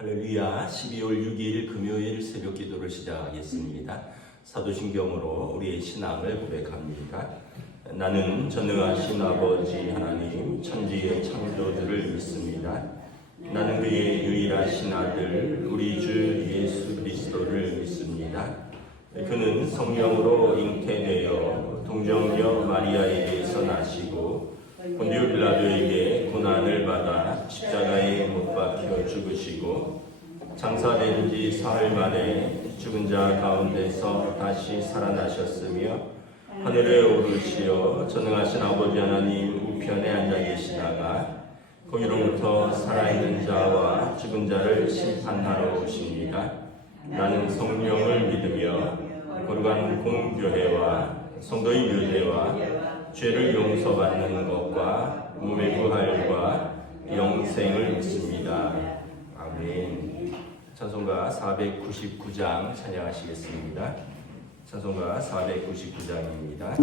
할렐루야. 12월 6일 금요일 새벽 기도를 시작하겠습니다. 사도신경으로 우리의 신앙을 고백합니다. 나는 전능하신 아버지 하나님 천지의 창조주를 믿습니다. 나는 그의 유일하신 아들 우리 주 예수 그리스도를 믿습니다. 그는 성령으로 잉태되어 동정녀 마리아에게서 나시고 본디오 빌라도에게 고난을 받아 십자가에 못 박혀 죽으시고 장사된 지 사흘 만에 죽은 자 가운데서 다시 살아나셨으며 하늘에 오르시어 전능하신 아버지 하나님 우편에 앉아 계시다가 거기로부터 살아있는 자와 죽은 자를 심판하러 오십니다. 나는 성령을 믿으며 거룩한 공교회와 성도의 교제와 죄를 용서받는 것과 몸의 부활과 영생을 믿습니다. 아멘. 찬송가 499장 찬양하시겠습니다. 찬송가 499장입니다.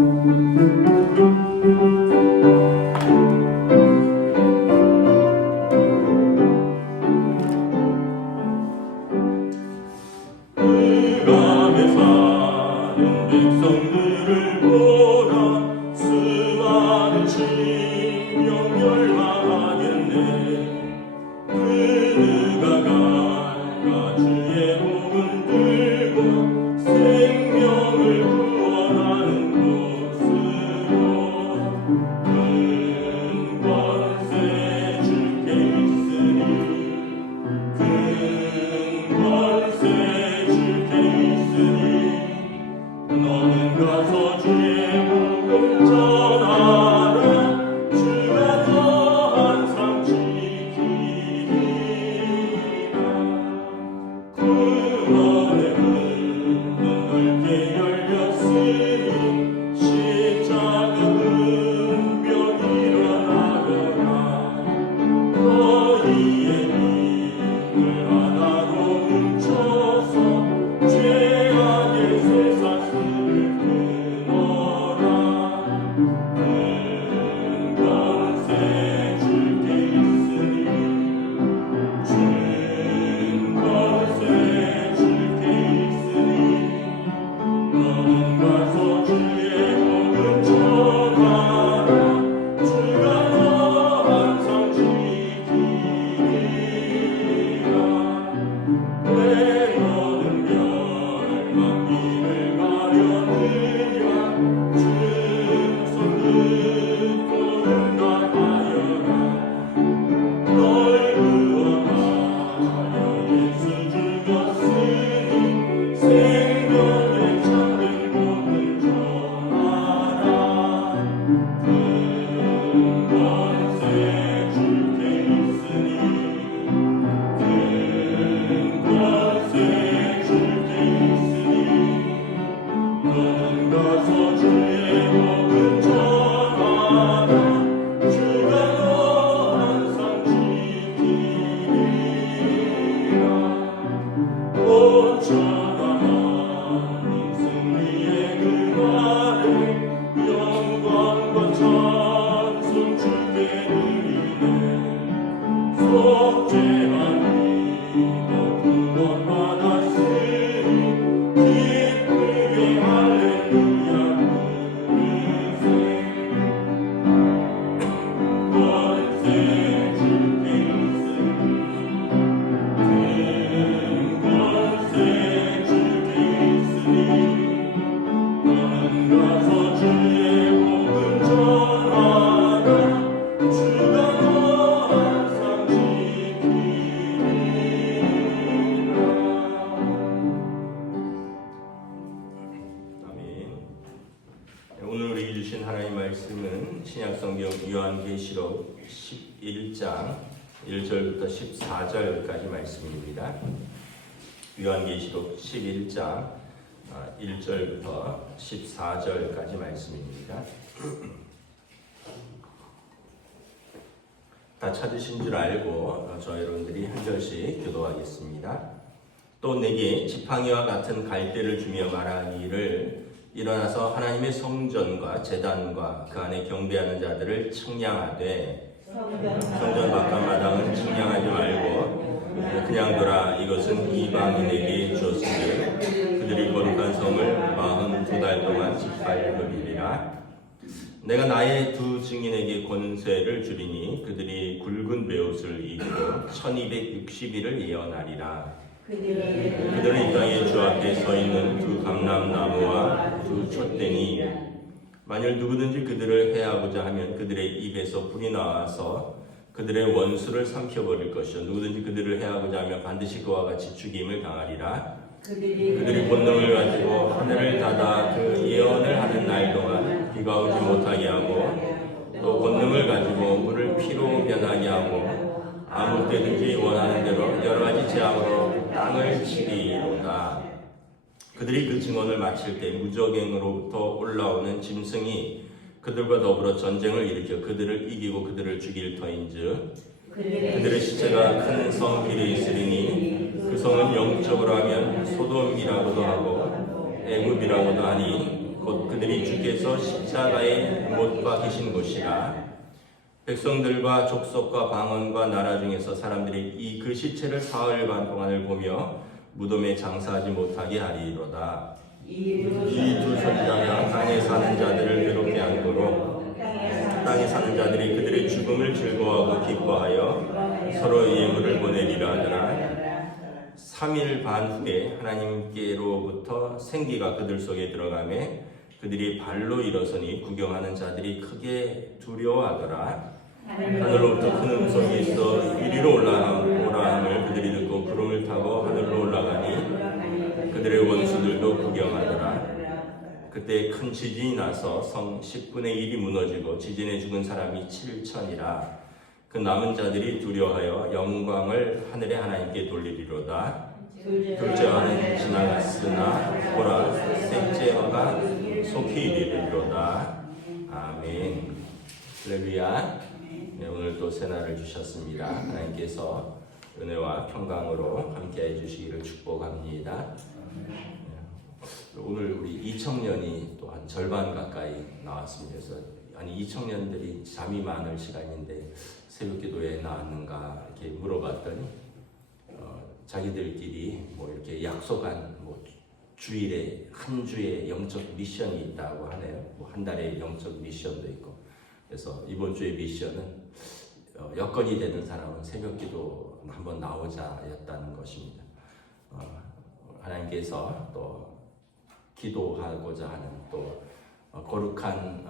신약성경 요한계시록 11장 1절부터 14절까지 말씀입니다. 요한계시록 11장 1절부터 14절까지 말씀입니다. 다 찾으신 줄 알고 저 여러분들이 한 절씩 기도하겠습니다. 또 내게 지팡이와 같은 갈대를 주며 말하기를 일어나서 하나님의 성전과 제단과 그 안에 경배하는 자들을 청량하되 성전 바깥마당은 청량하지 말고 그냥 둬라. 이것은 이방인에게 주었으니 그들이 거룩한 성을 42달 동안 짓밟으리라. 내가 나의 두 증인에게 권세를 주리니 그들이 굵은 베옷을 입고 1260일을 예언하리라. 그들은 이 땅에 주 앞에 서 있는 두 감람나무와 두 촛대니 만일 누구든지 그들을 해하고자 하면 그들의 입에서 불이 나와서 그들의 원수를 삼켜버릴 것이요 누구든지 그들을 해하고자 하면 반드시 그와 같이 죽임을 당하리라. 그들이 본능을 가지고 하늘을 닫아 그 예언을 하는 날 동안 비가 오지 못하게 하고 또 본능을 가지고 물을 피로 변하게 하고 아무 때든지 원하는 대로 여러 가지 재앙으로 땅을 치리로다. 그들이 그 증언을 마칠 때 무적행으로부터 올라오는 짐승이 그들과 더불어 전쟁을 일으켜 그들을 이기고 그들을 죽일 터인즉 그들의 시체가 큰 성 길에 있으리니 그 성은 영적으로 하면 소돔이라고도 하고 애굽이라고도 하니 곧 그들이 주께서 십자가에 못 박히신 곳이라. 백성들과 족속과 방언과 나라 중에서 사람들이 이 그 시체를 사흘반 동안을 보며 무덤에 장사하지 못하게 하리로다. 이 두 선지자가 땅에 사는 자들을 괴롭게 하므로 땅에 사는 자들이 그들의 죽음을 즐거워하고 기뻐하여 서로 예물을 보내리라 하더라. 3일 반 후에 하나님께로부터 생기가 그들 속에 들어가매 그들이 발로 일어서니 구경하는 자들이 크게 두려워하더라. 하늘로부터 큰 음성이 있어 이리로 올라오라 함을 그들이 듣고 구름을 타고 하늘로 올라가니 그들의 원수들도 구경하더라. 그때 큰 지진이 나서 성 10분의 1이 무너지고 지진에 죽은 사람이 7천이라. 그 남은 자들이 두려워하여 영광을 하늘의 하나님께 돌리리로다. 둘째화는 지나갔으나 보라 셋째화가 속히 이르리로다. 아멘. 할렐루야. 네, 오늘 또 새날을 주셨습니다. 하나님께서 은혜와 평강으로 함께해 주시기를 축복합니다. 오늘 우리 이청년이 또 한 절반 가까이 나왔습니다. 그래서 아니 이청년들이 잠이 많을 시간인데 새벽기도에 나왔는가 이렇게 물어봤더니 자기들끼리 뭐 이렇게 약속한 뭐 주일에 한 주에 영적 미션이 있다고 하네요. 뭐 한 달에 영적 미션도 있고. 그래서 이번 주의 미션은 여건이 되는 사람은 새벽기도 한번 나오자였다는 것입니다. 하나님께서 또 기도하고자 하는 또 거룩한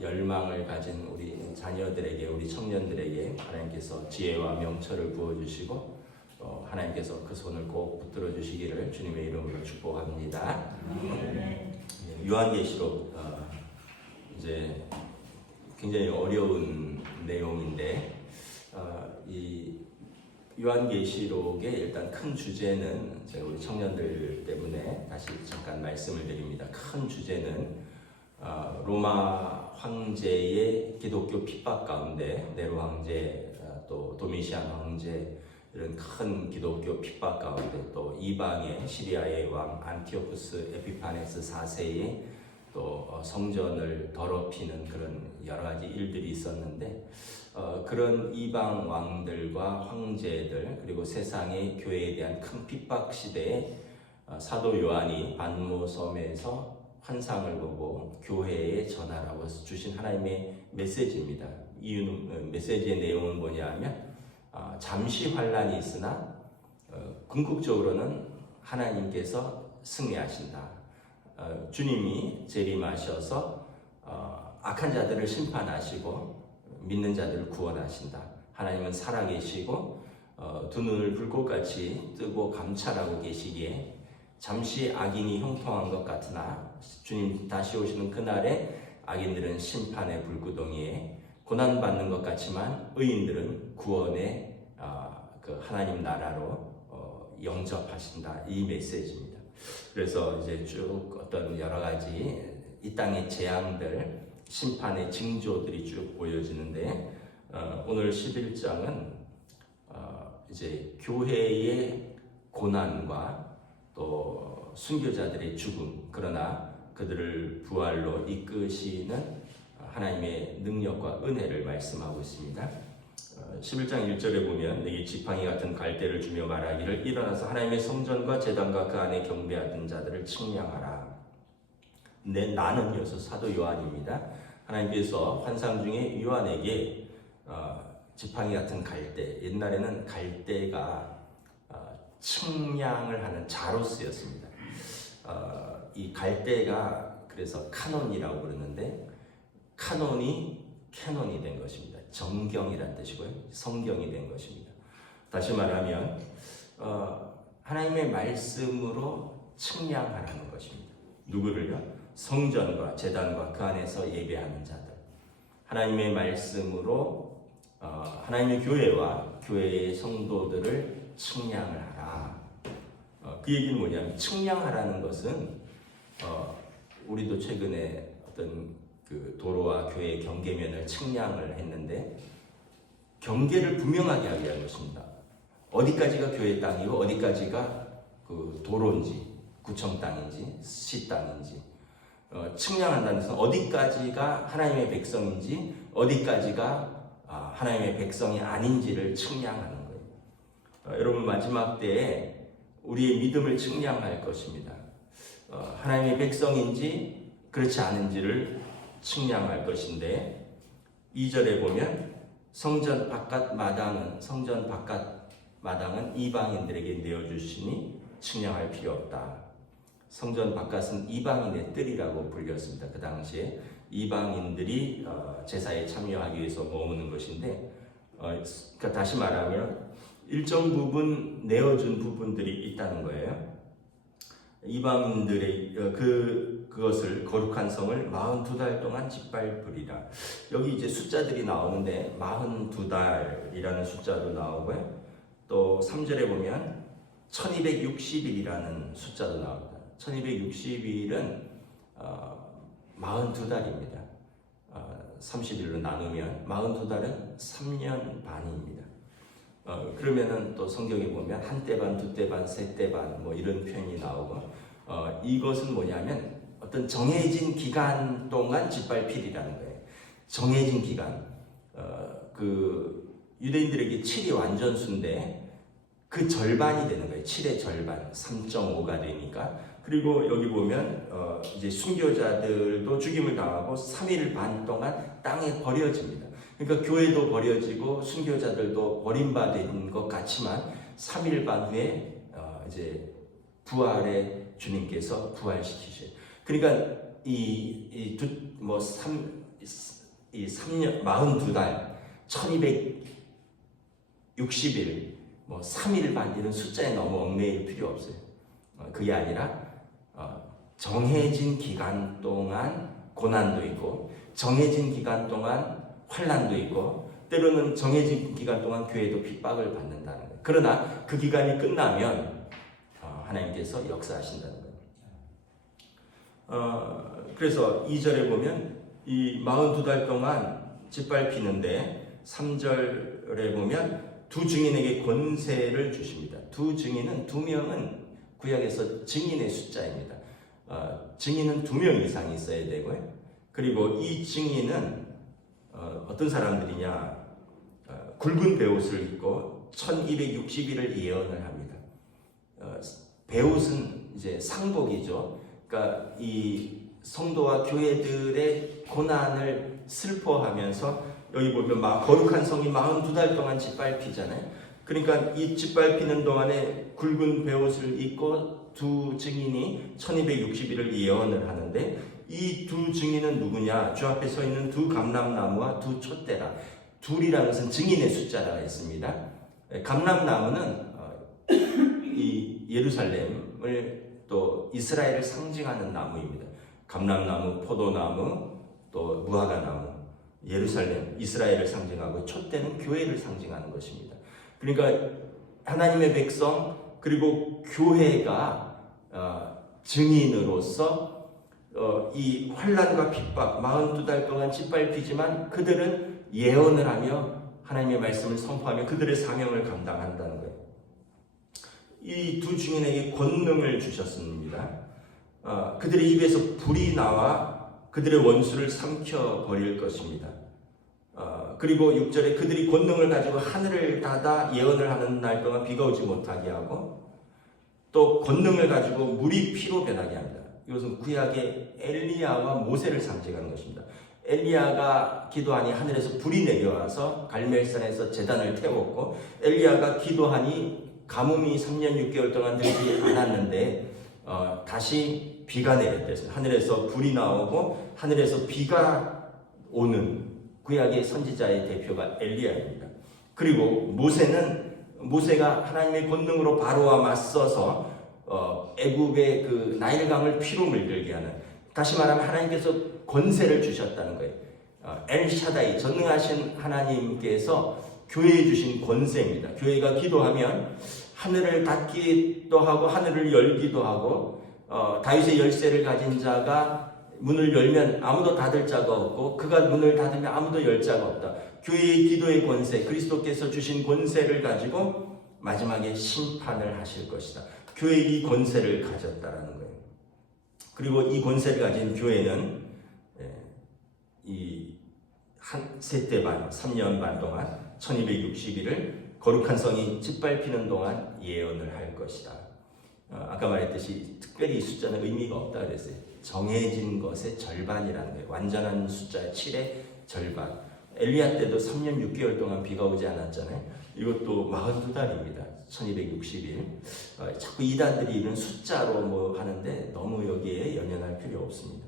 열망을 가진 우리 자녀들에게 우리 청년들에게 하나님께서 지혜와 명철을 부어주시고 또 하나님께서 그 손을 꼭 붙들어 주시기를 주님의 이름으로 축복합니다. 요한계시록 이제 굉장히 어려운 내용인데 이 요한계시록의 일단 큰 주제는 제가 우리 청년들 때문에 다시 잠깐 말씀을 드립니다. 큰 주제는 로마 황제의 기독교 핍박 가운데 네로 황제 또 도미시안 황제 이런 큰 기독교 핍박 가운데 또 이방의 시리아의 왕 안티오쿠스 에피파네스 4세의 또 성전을 더럽히는 그런 여러 가지 일들이 있었는데 그런 이방 왕들과 황제들 그리고 세상의 교회에 대한 큰 핍박 시대에 사도 요한이 반모섬에서 환상을 보고 교회에 전하라고 주신 하나님의 메시지입니다. 이유는 메시지의 내용은 뭐냐 하면 잠시 환란이 있으나 궁극적으로는 하나님께서 승리하신다. 주님이 재림하셔서 악한 자들을 심판하시고 믿는 자들을 구원하신다. 하나님은 살아계시고 두 눈을 불꽃같이 뜨고 감찰하고 계시기에 잠시 악인이 형통한 것 같으나 주님 다시 오시는 그날에 악인들은 심판의 불구덩이에 고난받는 것 같지만 의인들은 구원의 그 하나님 나라로 영접하신다. 이 메시지입니다. 그래서 이제 쭉 어떤 여러 가지 이 땅의 재앙들, 심판의 징조들이 쭉 보여지는데 오늘 11장은 이제 교회의 고난과 또 순교자들의 죽음, 그러나 그들을 부활로 이끄시는 하나님의 능력과 은혜를 말씀하고 있습니다. 11장 1절에 보면 내게 지팡이 같은 갈대를 주며 말하기를 일어나서 하나님의 성전과 제단과 그 안에 경배하던 자들을 측량하라. 나는 여기서 사도 요한입니다. 하나님께서 환상 중에 요한에게 지팡이 같은 갈대, 옛날에는 갈대가 측량을 하는 자로 쓰였습니다. 이 갈대가 그래서 카논이라고 그러는데 카논이 캐논이 된 것입니다. 정경이란 뜻이고요. 성경이 된 것입니다. 다시 말하면 하나님의 말씀으로 측량하라는 것입니다. 누구를요? 성전과 제단과 그 안에서 예배하는 자들. 하나님의 말씀으로 하나님의 교회와 교회의 성도들을 측량을 하라. 그 얘기는 뭐냐면 측량하라는 것은 우리도 최근에 어떤 그 도로와 교회의 경계면을 측량을 했는데 경계를 분명하게 하게 한 것입니다. 어디까지가 교회 땅이고 어디까지가 그 도로인지 구청 땅인지 시 땅인지 측량한다는 것은 어디까지가 하나님의 백성인지 어디까지가 하나님의 백성이 아닌지를 측량하는 거예요. 여러분 마지막 때에 우리의 믿음을 측량할 것입니다. 하나님의 백성인지 그렇지 않은지를 측량할 것인데 2절에 보면 성전 바깥 마당은 이방인들에게 내어주시니 측량할 필요 없다. 성전 바깥은 이방인의 뜰이라고 불렸습니다. 그 당시에 이방인들이 제사에 참여하기 위해서 모으는 것인데 그러니까 다시 말하면 일정 부분 내어준 부분들이 있다는 거예요. 이방인들의 그것을 거룩한 성을 42달 동안 짓밟으리라. 여기 이제 숫자들이 나오는데 42달이라는 숫자도 나오고요. 또 3절에 보면 1260일이라는 숫자도 나옵니다. 1260일은 42달입니다. 30일로 나누면 42달은 3년 반입니다. 그러면은 또 성경에 보면 한때 반, 두때 반, 세때 반 뭐 이런 표현이 나오고 이것은 뭐냐면 어떤 정해진 기간 동안 짓밟히리라는 거예요. 정해진 기간. 그 유대인들에게 7이 완전수인데 그 절반이 되는 거예요. 7의 절반, 3.5가 되니까. 그리고 여기 보면 이제 순교자들도 죽임을 당하고 3일 반 동안 땅에 버려집니다. 그러니까 교회도 버려지고 순교자들도 버림받은 것 같지만 3일 반 후에 이제 부활의 주님께서 부활시키셔요. 그러니까 이 3년 42달 1260일 뭐 3일 반 이런 숫자에 너무 얽매일 필요 없어요. 그게 아니라 정해진 기간 동안 고난도 있고 정해진 기간 동안 환난도 있고 때로는 정해진 기간 동안 교회도 핍박을 받는다는 거예요. 그러나 그 기간이 끝나면 하나님께서 역사하신다는 거예요. 그래서 2절에 보면 이 42달 동안 짓밟히는데 3절에 보면 두 증인에게 권세를 주십니다. 두 증인은 2명은 구약에서 증인의 숫자입니다. 증인은 2명 이상 있어야 되고요. 그리고 이 증인은 어떤 사람들이냐? 굵은 베옷을 입고 1260일을 예언을 합니다. 베옷은 이제 상복이죠. 그러니까 이 성도와 교회들의 고난을 슬퍼하면서 여기 보면 거룩한 성이 42달 동안 짓밟히잖아요. 그러니까 이 짓밟히는 동안에 굵은 베옷을 입고 두 증인이 1260일을 예언을 하는데 이 두 증인은 누구냐? 주 앞에 서 있는 두 감람나무와 두 촛대라. 둘이라는 것은 증인의 숫자라 했습니다. 감람나무는 이 예루살렘을 또 이스라엘을 상징하는 나무입니다. 감람나무, 포도나무, 또 무화과나무, 예루살렘, 이스라엘을 상징하고 촛대는 교회를 상징하는 것입니다. 그러니까 하나님의 백성 그리고 교회가 증인으로서 이 환난과 핍박 42달 동안 짓밟히지만 그들은 예언을 하며 하나님의 말씀을 선포하며 그들의 사명을 감당한다는 거예요. 이 두 증인에게 권능을 주셨습니다. 그들의 입에서 불이 나와 그들의 원수를 삼켜 버릴 것입니다. 그리고 6절에 그들이 권능을 가지고 하늘을 닫아 예언을 하는 날 동안 비가 오지 못하게 하고 또 권능을 가지고 물이 피로 변하게 합니다. 이것은 구약의 엘리야와 모세를 상징하는 것입니다. 엘리야가 기도하니 하늘에서 불이 내려와서 갈멜산에서 제단을 태웠고 엘리야가 기도하니 가뭄이 3년 6개월 동안 되지 않았는데 다시 비가 내렸대요. 하늘에서 불이 나오고 하늘에서 비가 오는 구약의 선지자의 대표가 엘리야입니다. 그리고 모세가 하나님의 권능으로 바로와 맞서서 애굽의 그 나일강을 피로 물들게 하는, 다시 말하면 하나님께서 권세를 주셨다는 거예요. 엘샤다이 전능하신 하나님께서 교회에 주신 권세입니다. 교회가 기도하면 하늘을 닫기도 하고 하늘을 열기도 하고 다윗의 열쇠를 가진 자가 문을 열면 아무도 닫을 자가 없고 그가 문을 닫으면 아무도 열 자가 없다. 교회의 기도의 권세, 그리스도께서 주신 권세를 가지고 마지막에 심판을 하실 것이다. 교회의 이 권세를 가졌다라는 거예요. 그리고 이 권세를 가진 교회는 이 한 세대 반, 3년 반 동안 1260일을 거룩한 성이 짓밟히는 동안 예언을 할 것이다. 아까 말했듯이 특별히 이 숫자는 의미가 없다 그랬어요. 정해진 것의 절반이라는 거예요. 완전한 숫자의 7의 절반. 엘리야 때도 3년 6개월 동안 비가 오지 않았잖아요. 이것도 42달입니다. 1260일. 자꾸 이단들이 이런 숫자로 뭐 하는데 너무 여기에 연연할 필요 없습니다.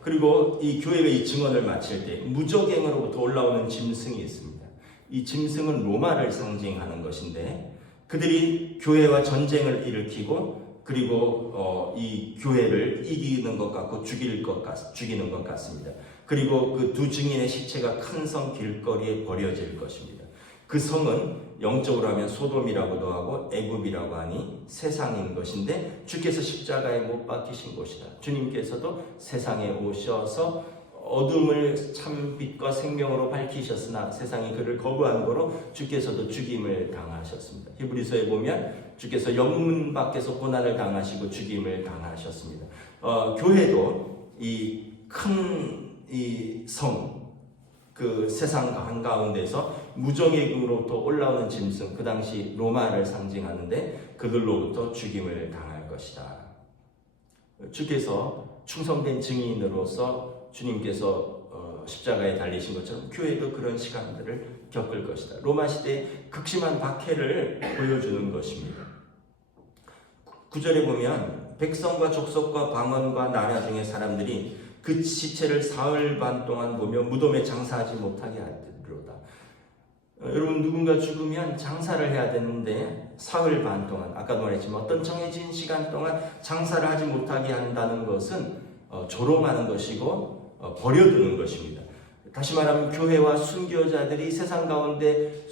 그리고 이 교회가 이 증언을 마칠 때 무적행으로부터 올라오는 짐승이 있습니다. 이 짐승은 로마를 상징하는 것인데 그들이 교회와 전쟁을 일으키고 그리고 이 교회를 이기는 것 같고 죽이는 것 같습니다. 그리고 그 두 증인의 시체가 큰 성 길거리에 버려질 것입니다. 그 성은 영적으로 하면 소돔이라고도 하고 애굽이라고 하니 세상인 것인데 주께서 십자가에 못 박히신 곳이다. 주님께서도 세상에 오셔서 어둠을 참 빛과 생명으로 밝히셨으나 세상이 그를 거부한 거로 주께서도 죽임을 당하셨습니다. 히브리서에 보면 주께서 영문 밖에서 고난을 당하시고 죽임을 당하셨습니다. 교회도 이 큰 이 성, 그 세상 한가운데서 무정의금으로부터 올라오는 짐승, 그 당시 로마를 상징하는데 그들로부터 죽임을 당할 것이다. 주께서 충성된 증인으로서 주님께서 십자가에 달리신 것처럼 교회도 그런 시간들을 겪을 것이다. 로마 시대의 극심한 박해를 보여주는 것입니다. 9절에 보면 백성과 족속과 방언과 나라 중의 사람들이 그 시체를 사흘 반 동안 보며 무덤에 장사하지 못하게 하리로다. 여러분, 누군가 죽으면 장사를 해야 되는데 사흘 반 동안, 아까도 말했지만 어떤 정해진 시간 동안 장사를 하지 못하게 한다는 것은 조롱하는 것이고 버려두는 것입니다. 다시 말하면 교회와 순교자들이 세상 가운데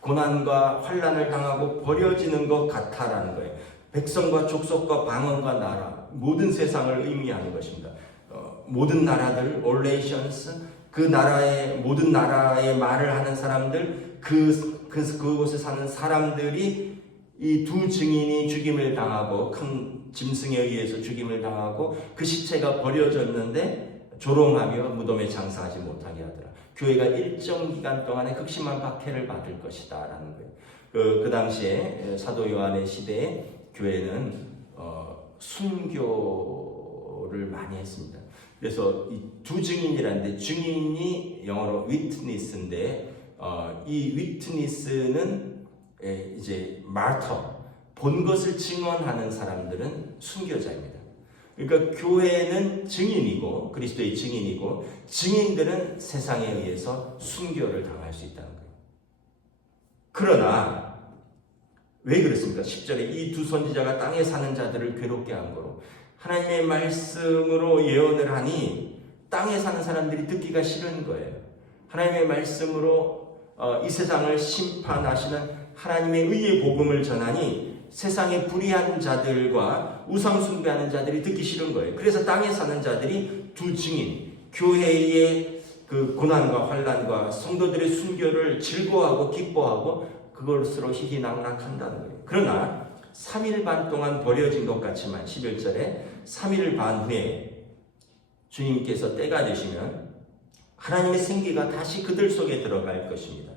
고난과 환난을 당하고 버려지는 것 같다라는 거예요. 백성과 족속과 방언과 나라, 모든 세상을 의미하는 것입니다. 모든 나라들, all nations, 그 나라의 모든 나라의 말을 하는 사람들, 그곳에 사는 사람들이 이 두 증인이 죽임을 당하고 큰 짐승에 의해서 죽임을 당하고 그 시체가 버려졌는데 조롱하며 무덤에 장사하지 못하게 하더라. 교회가 일정 기간 동안에 극심한 박해를 받을 것이다 라는 거예요. 그 당시에 사도 요한의 시대에 교회는 순교를 많이 했습니다. 그래서 이 두 증인이라는데, 증인이 영어로 witness인데 이 witness는 이제 martyr, 본 것을 증언하는 사람들은 순교자입니다. 그러니까 교회는 증인이고 그리스도의 증인이고 증인들은 세상에 의해서 순교를 당할 수 있다는 거예요. 그러나 왜 그렇습니까? 10절에 이 두 선지자가 땅에 사는 자들을 괴롭게 한 거로, 하나님의 말씀으로 예언을 하니 땅에 사는 사람들이 듣기가 싫은 거예요. 하나님의 말씀으로 이 세상을 심판하시는 하나님의 의의 복음을 전하니 세상의 불의한 자들과 우상 숭배하는 자들이 듣기 싫은 거예요. 그래서 땅에 사는 자들이 두 증인, 교회의 그 고난과 환난과 성도들의 순교를 즐거워하고 기뻐하고 그것으로 희희낙낙한다는 거예요. 그러나 3일 반 동안 버려진 것 같지만 11절에 3일 반 후에 주님께서 때가 되시면 하나님의 생기가 다시 그들 속에 들어갈 것입니다.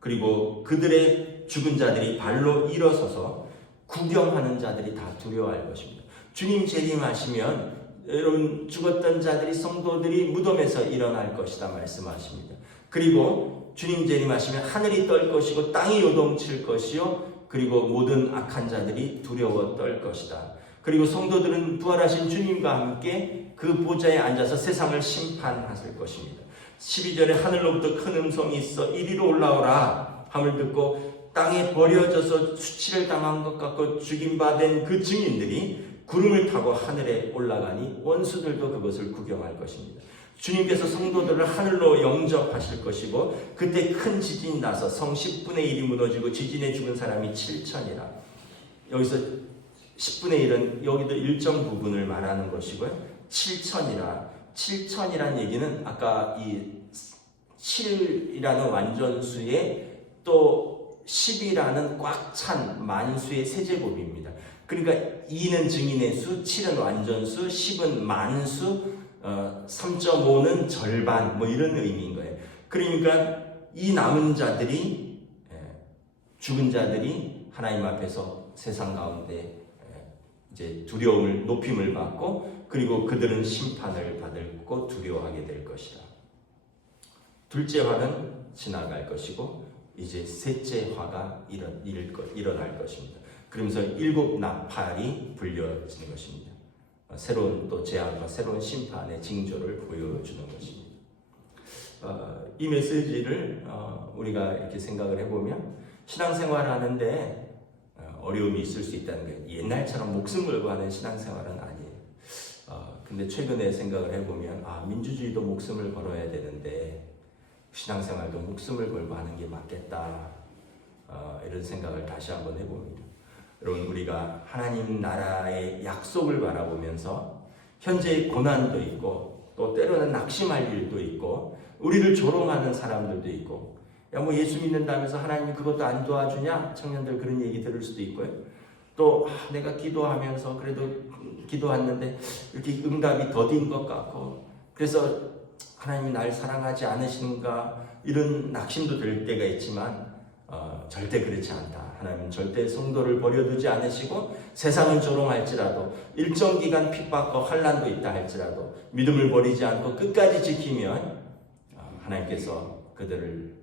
그리고 그들의 죽은 자들이 발로 일어서서 구경하는 자들이 다 두려워할 것입니다. 주님 재림하시면 여러분 죽었던 자들이 성도들이 무덤에서 일어날 것이다 말씀하십니다. 그리고 주님 재림하시면 하늘이 떨 것이고 땅이 요동칠 것이요 그리고 모든 악한 자들이 두려워 떨 것이다. 그리고 성도들은 부활하신 주님과 함께 그 보좌에 앉아서 세상을 심판하실 것입니다. 12절에 하늘로부터 큰 음성이 있어 이리로 올라오라 함을 듣고 땅에 버려져서 수치를 당한 것 같고 죽임받은 그 증인들이 구름을 타고 하늘에 올라가니 원수들도 그것을 구경할 것입니다. 주님께서 성도들을 하늘로 영접하실 것이고 그때 큰 지진이 나서 성 10분의 1이 무너지고 지진에 죽은 사람이 7천이라. 여기서 10분의 1은 여기도 일정 부분을 말하는 것이고요. 7천이라. 7천이란 얘기는 아까 이 7이라는 완전수에 또 10이라는 꽉 찬 만수의 세제곱입니다. 그러니까 2는 증인의 수, 7은 완전수, 10은 만수, 3.5는 절반, 뭐 이런 의미인 거예요. 그러니까 이 남은 자들이, 죽은 자들이 하나님 앞에서 세상 가운데 이제 두려움을, 높임을 받고, 그리고 그들은 심판을 받고 두려워하게 될 것이다. 둘째 화는 지나갈 것이고, 이제 셋째 화가 일어날 것입니다. 그러면서 7 나팔이 불려지는 것입니다. 새로운 또 재앙과 새로운 심판의 징조를 보여주는 것입니다. 이 메시지를 우리가 이렇게 생각을 해보면 신앙생활을 하는데 어려움이 있을 수 있다는 게 옛날처럼 목숨 걸고 하는 신앙생활은 아니에요. 근데 최근에 생각을 해보면 민주주의도 목숨을 걸어야 되는데 신앙생활도 목숨을 걸고 하는 게 맞겠다. 이런 생각을 다시 한번 해봅니다. 여러분 우리가 하나님 나라의 약속을 바라보면서 현재의 고난도 있고 또 때로는 낙심할 일도 있고 우리를 조롱하는 사람들도 있고 야 뭐 예수 믿는다면서 하나님이 그것도 안 도와주냐? 청년들 그런 얘기 들을 수도 있고요. 또 내가 기도하면서 그래도 기도했는데 이렇게 응답이 더딘 것 같고 그래서 하나님이 날 사랑하지 않으시는가 이런 낙심도 들 때가 있지만 절대 그렇지 않다. 하나님은 절대 성도를 버려두지 않으시고 세상은 조롱할지라도 일정 기간 핍박과 환난도 있다 할지라도 믿음을 버리지 않고 끝까지 지키면 하나님께서 그들을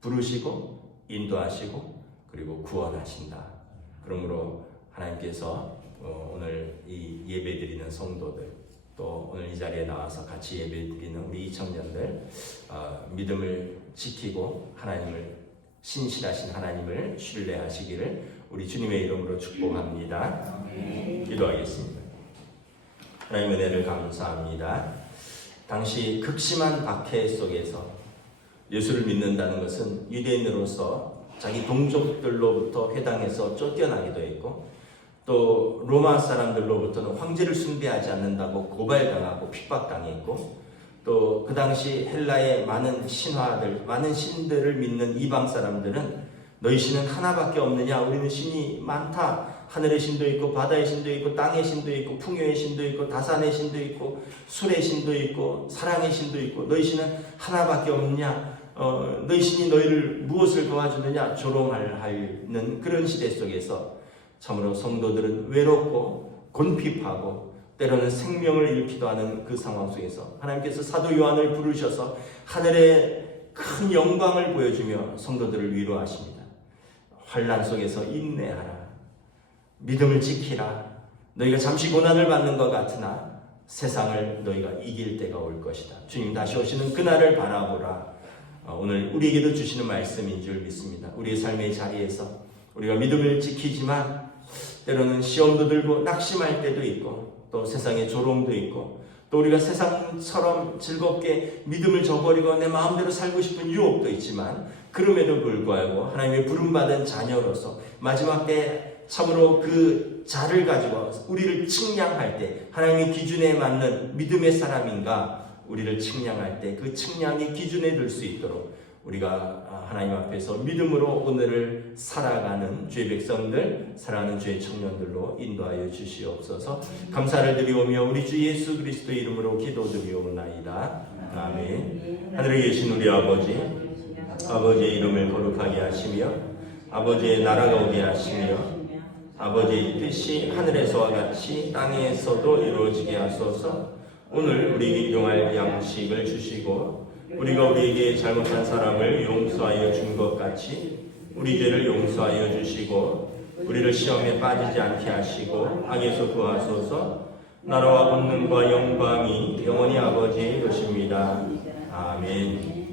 부르시고 인도하시고 그리고 구원하신다. 그러므로 하나님께서 오늘 이 예배드리는 성도들 또 오늘 이 자리에 나와서 같이 예배드리는 우리 이 청년들 믿음을 지키고 하나님을 신실하신 하나님을 신뢰하시기를 우리 주님의 이름으로 축복합니다. 기도하겠습니다. 하나님의 은혜를 감사합니다. 당시 극심한 박해 속에서 예수를 믿는다는 것은 유대인으로서 자기 동족들로부터 회당에서 쫓겨나기도 했고 또 로마 사람들로부터는 황제를 숭배하지 않는다고 고발당하고 핍박당했고 또 그 당시 헬라의 많은 신화들, 많은 신들을 믿는 이방 사람들은 너희 신은 하나밖에 없느냐? 우리는 신이 많다. 하늘의 신도 있고 바다의 신도 있고 땅의 신도 있고 풍요의 신도 있고 다산의 신도 있고 술의 신도 있고 사랑의 신도 있고 너희 신은 하나밖에 없느냐? 너희 신이 너희를 무엇을 도와주느냐? 조롱하는 그런 시대 속에서 참으로 성도들은 외롭고 곤핍하고 때로는 생명을 잃기도 하는 그 상황 속에서 하나님께서 사도 요한을 부르셔서 하늘의 큰 영광을 보여주며 성도들을 위로하십니다. 환난 속에서 인내하라. 믿음을 지키라. 너희가 잠시 고난을 받는 것 같으나 세상을 너희가 이길 때가 올 것이다. 주님 다시 오시는 그날을 바라보라. 오늘 우리에게도 주시는 말씀인 줄 믿습니다. 우리의 삶의 자리에서 우리가 믿음을 지키지만 때로는 시험도 들고 낙심할 때도 있고 또 세상의 조롱도 있고 또 우리가 세상처럼 즐겁게 믿음을 저버리고 내 마음대로 살고 싶은 유혹도 있지만 그럼에도 불구하고 하나님의 부름받은 자녀로서 마지막 때 참으로 그 자를 가지고 우리를 측량할 때 하나님의 기준에 맞는 믿음의 사람인가 우리를 측량할 때 그 측량의 기준에 들 수 있도록 우리가 하나님 앞에서 믿음으로 오늘을 살아가는 주의 백성들, 사랑하는 주의 청년들로 인도하여 주시옵소서. 감사를 드리오며 우리 주 예수 그리스도의 이름으로 기도드리오나이다. 아멘. 하늘에 계신 우리 아버지, 아버지의 이름을 거룩하게 하시며 아버지의 나라가 오게 하시며 아버지의 뜻이 하늘에서와 같이 땅에서도 이루어지게 하소서. 오늘 우리에게 일용할 양식을 주시고 우리가 우리에게 잘못한 사람을 용서하여 준 것 같이 우리 죄를 용서하여 주시고 우리를 시험에 빠지지 않게 하시고 악에서 구하소서. 나라와 권능과 영광이 영원히 아버지의 것입니다. 아멘.